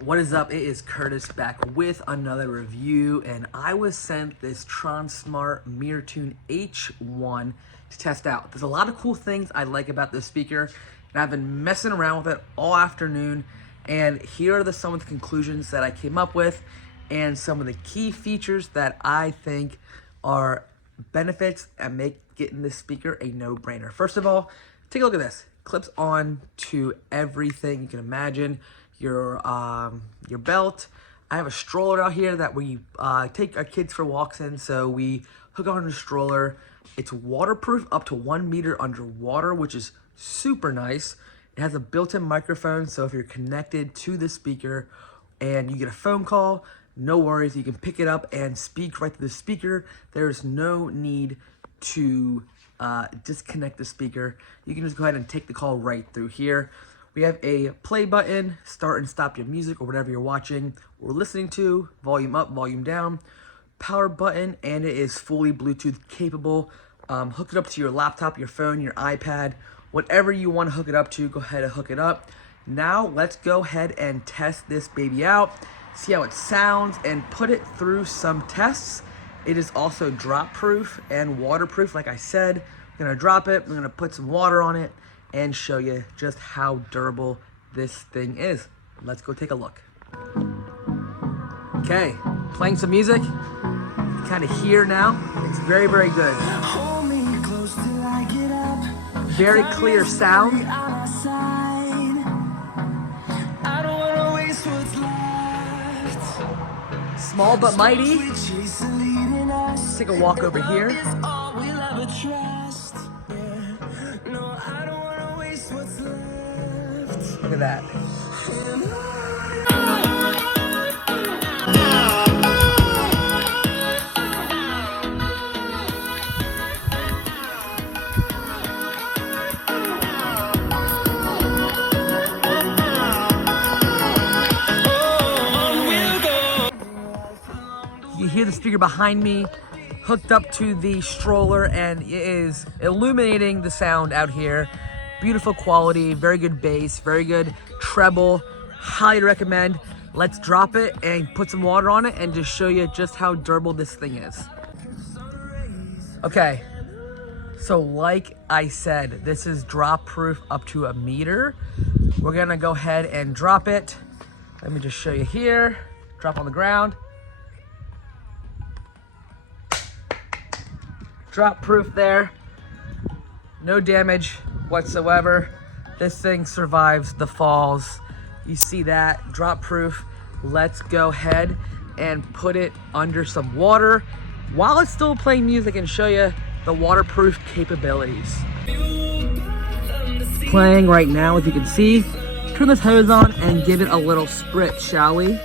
What is up? It is Curtis back with another review, and I was sent this Tronsmart Mirtune H1 to test out. There's a lot of cool things I like about this speaker, and I've been messing around with it all afternoon, and here are some of the conclusions that I came up with and some of the key features that I think are benefits and make getting this speaker a no-brainer. First of all, take a look at this. Clips on to everything you can imagine. Your belt. I have a stroller out here that we take our kids for walks in, so we hook on the stroller. It's waterproof up to 1 meter underwater, which is super nice. It has a built-in microphone, so if you're connected to the speaker and you get a phone call, no worries, you can pick it up and speak right to the speaker. There's no need to disconnect the speaker. You can just go ahead and take the call right through here. We have a play button, start and stop your music or whatever you're watching or listening to, volume up, volume down, power button, and it is fully Bluetooth capable. Hook it up to your laptop, your phone, your iPad, whatever you want to hook it up to, go ahead and hook it up. Now let's go ahead and test this baby out, see how it sounds, and put it through some tests. It is also drop proof and waterproof. Like I said, I'm gonna drop it, I'm gonna put some water on it, and show you just how durable this thing is. Let's go take a look. Okay, playing some music. Kind of hear now. It's very, very good. Very clear sound. Small but mighty. Let's take a walk over here. Look at that. You hear the speaker behind me, hooked up to the stroller, and it is illuminating the sound out here. Beautiful quality, very good bass, very good treble. Highly recommend. Let's drop it and put some water on it and just show you just how durable this thing is. Okay, so like I said, this is drop proof up to 1 meter. We're gonna go ahead and drop it. Let me just show you here. Drop on the ground. Drop proof there. No damage whatsoever. This thing survives the falls. You see that, drop proof. Let's go ahead and put it under some water while it's still playing music and show you the waterproof capabilities. Playing right now, as you can see. Turn this hose on and give it a little spritz, shall we?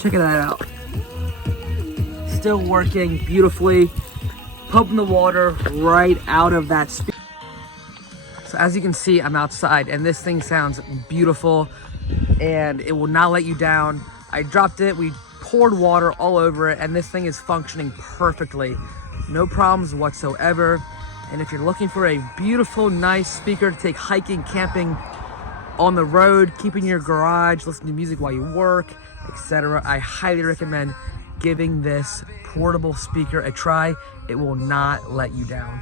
Check that out. Still working beautifully. Pumping the water right out of that speaker. So as you can see, I'm outside and this thing sounds beautiful and it will not let you down. I dropped it, we poured water all over it, and this thing is functioning perfectly. No problems whatsoever. And if you're looking for a beautiful, nice speaker to take hiking, camping, on the road, keep in your garage, listen to music while you work, etc., I highly recommend giving this portable speaker a try. It will not let you down.